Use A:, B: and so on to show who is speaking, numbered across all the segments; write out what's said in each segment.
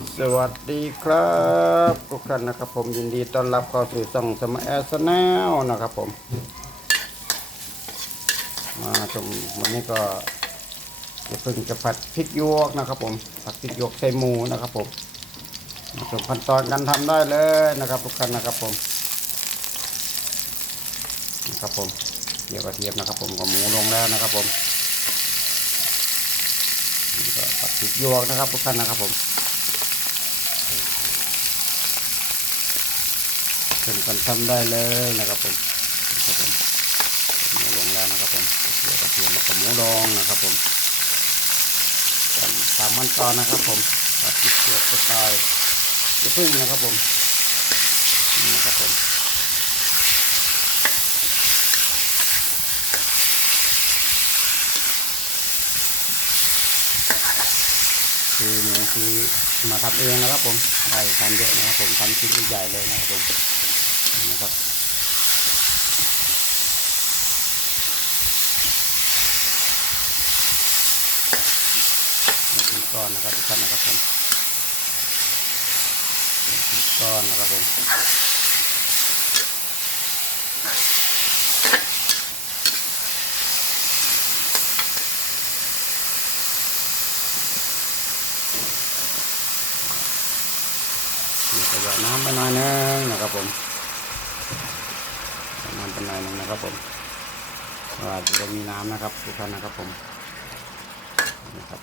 A: สวัสดีครับทุกท่านนะครับ ผมยินดีต้อนรับเข้าสู่ช่องสมาแอร์สแนลนะครับผม มาชมวันนี้ก็จะเพิ่งจะผัดพริกยวกนะครับ ผมผัดพริกยวกใส่หมูนะครับผมมาชมขั้นตอนการทำได้เลยนะครับ ทุกท่านนะครับผมนะครับผมเดี๋ยวกระเทียมนะครับ ผมกับหมูลงแล้วนะครับ ผมผัดพริกยวกนะครับ ทุกท่านนะครับผม เป็นกันทำได้เลยนะครับผมนะครับผมมูลงแล้วนะครับผมเดี๋ยวกระเทียมแล้วก็หมูดองนะครับผมตามตามขั้นตอนนะครับผมผัดพริกเกลือสไตล์จะพึ่งนะครับผมนี่นะครับผมคือหมูคือมาทำเองนะครับผมได้ทำเยอะนะครับผมทำชิ้นใหญ่เลยนะครับผม นี่นะครับนี่เป็นก้อนนะครับทุกท่านนะครับผมนี่เป็นก้อนนะครับผมนี่ก็หยอดน้ำไปหน่อยนึงนะครับผม หยอดน้ำไปหน่อยนึงนะครับผมว่าจะมีน้ำนะครับทุกท่านนะครับผมนะครับ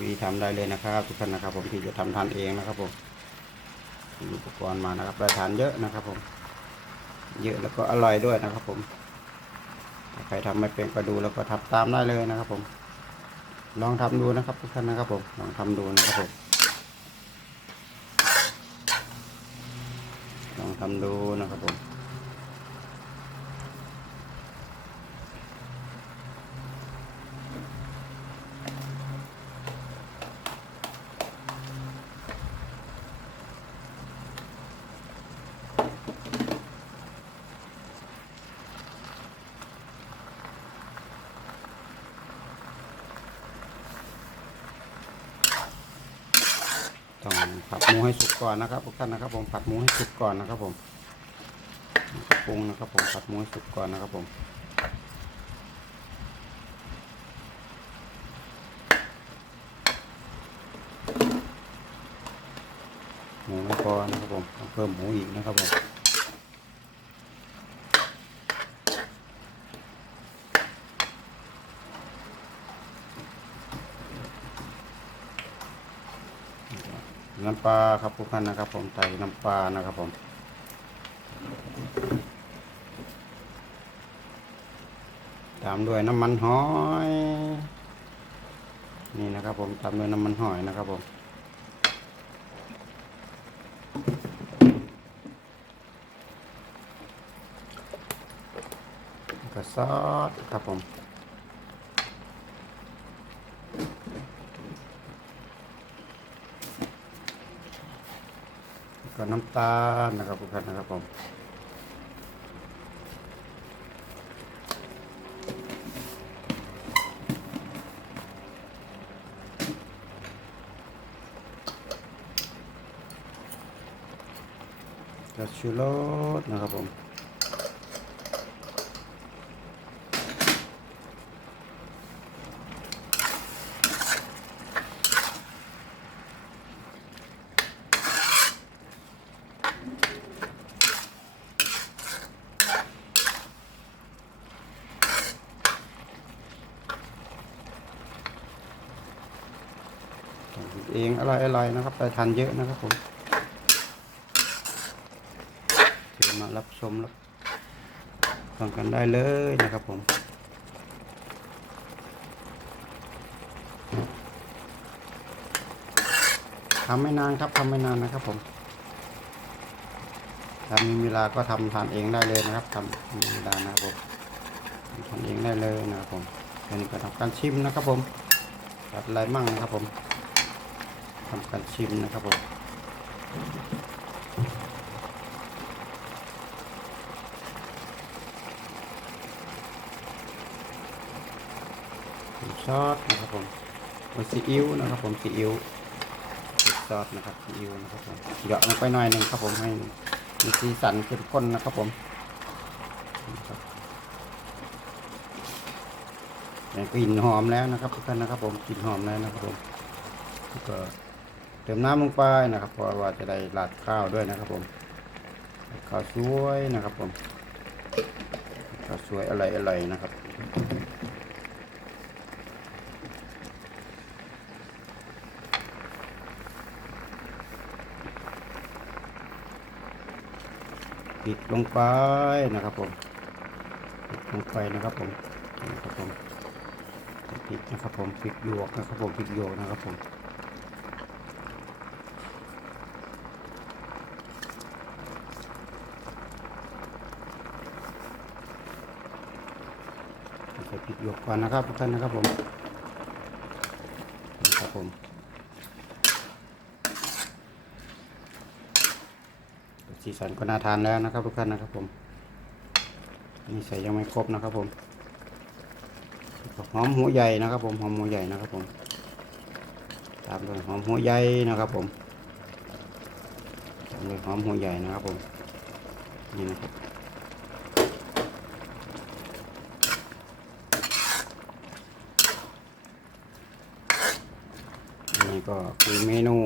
A: วิธีทำได้เลยนะครับ ทุกท่านนะครับ ผมที่จะทำทานเองนะครับผมมีอุปกรณ์มานะครับได้ทานเยอะนะครับผม เยอะแล้วก็อร่อยด้วยนะครับผมใครทำไม่เป็นก็ดูแล้วก็ทำตามได้เลยนะครับผม ลองทำดูนะครับทุกท่านนะครับผมลองทำดูนะครับผมลองทำดูนะครับผม ต้องผัดหมูให้สุกก่อนนะครับทุกท่านนะครับ ผมผัดหมูให้สุกก่อนนะครับ ผมปรุงนะครับ ผมผัดหมูให้สุกก่อนนะครับ ผมหมูไม่พอนะครับผมเพิ่มหมูอีกนะครับผมน้ำ ปลาครับทุกท่านนะครับ ผมใส่น้ำปลานะครับผมตามด้วยน้ำมันหอย นี่นะครับผมตามด้วยน้ำมันหอยนะครับผมแล้วก็ซอสครับผมแล้ว ก็น้ำตาลนะครับทุกท่านนะครับผมกระชูรสนะครับผม ทำเองอร่อยๆนะครับ ไปทานเยอะนะครับผมเชิญมารับชมรับฟังกันได้เลยนะครับผมทำไม่นานครับทำไม่นานนะครับผมถ้ามีเวลาก็ทำทานเองได้เลยนะครับทำมีเวลานะครับผมทำเองได้เลยนะครับผมอันนี้ก็ทำการชิมนะครับผมจัดอะไรมั่งนะครับผม ทำการชิมนะครับผมซอสนะครับผมโอ้ยซีอิ๊วนะครับผมซีอิ๊วซอสนะครับซีอิ๊วนะครับผมเหยาะลงไปหน่อยหนึ่งครับผมให้มีสีสันเข้มข้นนะครับผมกลิ่นหอมแล้วนะครับทุกท่านนะครับผมกลิ่นหอมแล้วนะครับผมก็ เติมน้ำลงไปนะครับ เพราะว่าจะได้ราดข้าวด้วยนะครับผมข้าวสวยนะครับผมข้าวสวยอร่อยๆนะครับพริกลงไปนะครับผมพริกลงไปนะครับผมนะครับผมพริกนะครับผมพริกหยวกนะครับผมพริกหยวกนะครับผม ใส่พริกหยวกก่อนนะครับทุกท่านนะครับผมนะครับผมสีสันก็น่าทานแล้วนะครับทุกท่านนะครับผมนี่ใส่ยังไม่ครบนะครับผมหอมหัวใหญ่นะครับ ผมหอมหัวใหญ่นะครับผม ตามด้วยหอมหัวใหญ่นะครับผมตามด้วยหอมหัวใหญ่นะครับผมนี่นะครับ นี่ก็คือเมนู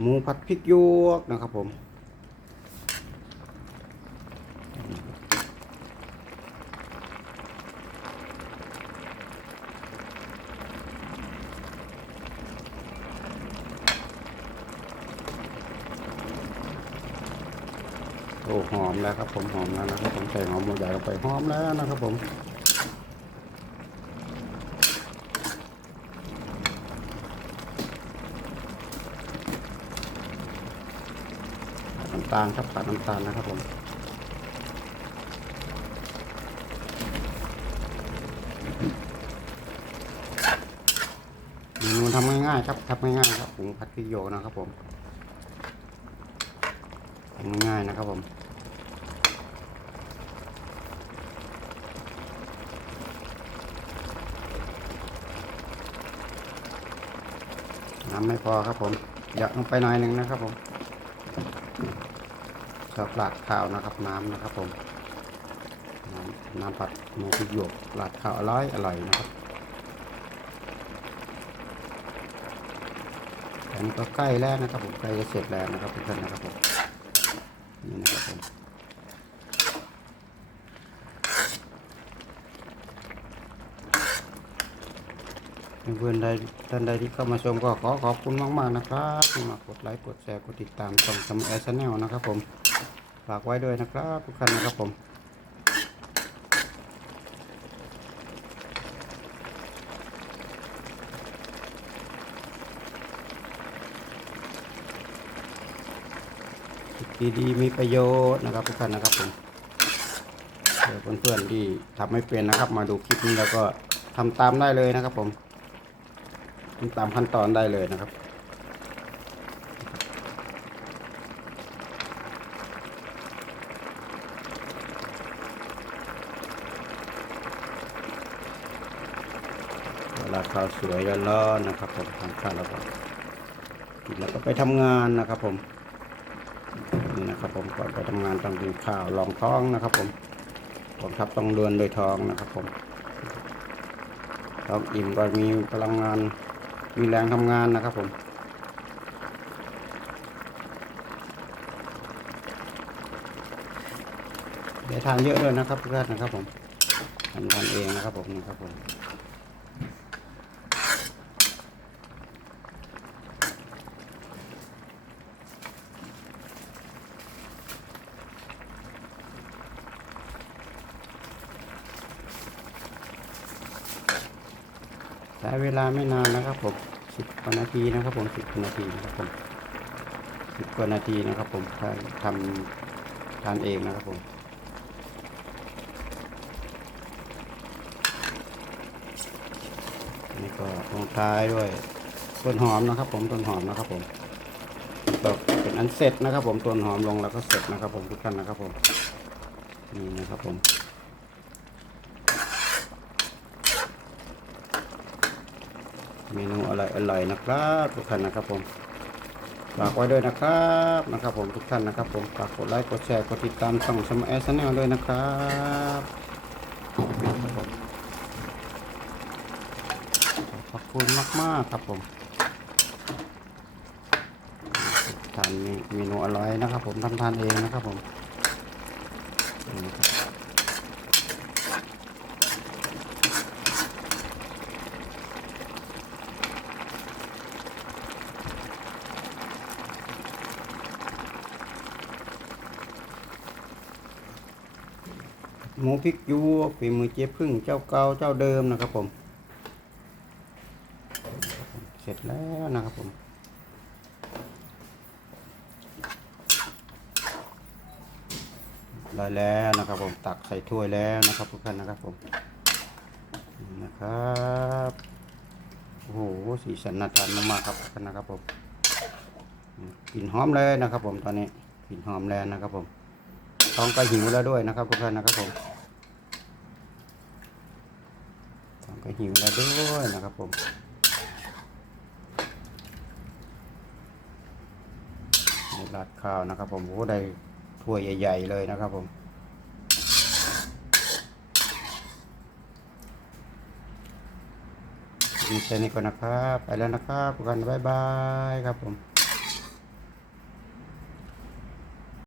A: หมูผัดพริกยวกนะครับผม โอ้หอมแล้วครับผมหอมแล้วนะครับผมใส่หอมหมูใหญ่ลงไปหอมแล้วนะครับผม ตาลครับตัดน้ำตาลนะครับผมเมนูทำง่ายๆครับทำง่ายๆครับหมูผัดพริกหยนะครับผมทำง่ายๆนะครับผมน้ำไม่พอครับผมหยอดลงไปหน่อยหนึ่งนะครับผม ชอบราดข้าวนะครับน้ำนะครับผมน้ำน้ำผัดหมูพริกหยวกราดข้าวอร่อยอร่อยนะครับอันนี้ก็ใกล้แล้วนะครับผมใกล้จะเสร็จแล้วนะครับทุกท่านนะครับผมนี่นะครับผมเพื่อนใดท่านใดที่เข้ามาชมก็ขอขอบคุณมาก ๆ นะครับที่มากดไลค์กดแชร์กดติดตามช่องสมแอร์ชาแนลนะครับผม ฝากไว้ด้วยนะครับทุกท่านนะครับผมดีดีๆมีประโยชน์นะครับทุกท่านนะครับผมเดี๋ยวเพื่อนๆที่ทำไม่เป็นนะครับ มาดูคลิปนี้แล้วก็ทำตามได้เลยนะครับผมทำตามขั้นตอนได้เลยนะครับ ลาข้าวสวยร้อนๆนะครับผมทานข้าวแล้วก็กินแล้วก็ไปทำงานนะครับผมนี่นะครับผมก่อนไปทำงานต้องกินข้าวรองท้องนะครับผมผมทัพต้องเดินโดยท้องนะครับผมท้องอิ่มก็มีพลังงานมีแรงทำงานนะครับผมได้ทานเยอะด้วยนะครับเพื่อนนะครับผมทำทานเองนะครับผมนี่ครับผม ใช้เวลาไม่นานนะครับผมสิบกว่านาทีนะครับผมสิบกว่านาทีนะครับผมสิบกว่านาทีนะครับผมทำทำทานเองนะครับผมนี่ก็ลงท้ายด้วยต้นหอมนะครับ ผมต้นหอมนะครับผมก็เป็นอันเสร็จนะครับ ผมต้นหอมลงแล้วก็เสร็จนะครับ ผมทุกท่านนะครับผมนี่นะครับผม เมนูอร่อยอร่อยนะครับทุกท่านนะครับผมฝากไว้ด้วยนะครับนะครับผมทุกท่านนะครับผมฝากกดไลค์กดแชร์กดติดตามช่องสมแอสแนลด้วยนะครับขอบคุณมาก ๆ ครับผมทานเมนูอร่อยนะครับผมทำทานเองนะครับผมนี่นะครับ หมูพริกยูฝีมือเจ๊พึ่งเจ้าเก่าเจ้าเดิมนะครับผม เสร็จแล้วนะครับผมได้แล้วนะครับผมตักใส่ถ้วยแล้วนะครับทุกท่านนะครับผมนะครับโอ้โหสีสันน่าทานมากๆครับทุกท่านนะครับผมกลิ่นหอมเลยนะครับผมตอนนี้กลิ่นหอมแล้วนะครับผมท้องก็หิวแล้วด้วยนะครับทุกท่านนะครับผมท้อง ก็หิวแล้วด้วยนะครับผมนี่ราดข้าวนะครับผมโอ้ได้ถ้วยใหญ่ๆเลยนะครับผมนี่แค่นี้ก่อนนะครับ ไปแล้วนะครับกท่านบ๊ายบายครับผม